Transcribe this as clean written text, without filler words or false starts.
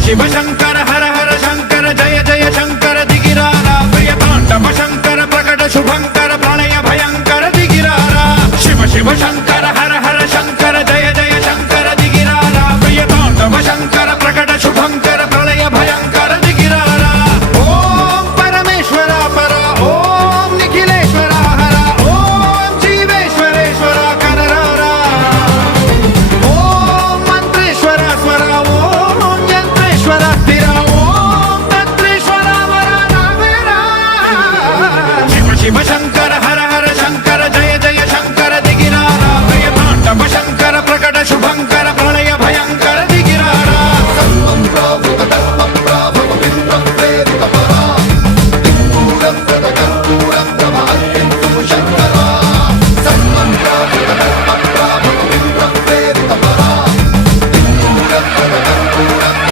शिव शंकर हर हर शंकर जय जय शंकर दिगिरारा प्रिय तांडव शंकर प्रकट शुभंकर प्रणय भयंकर दिगिरारा शिव शिव शंकर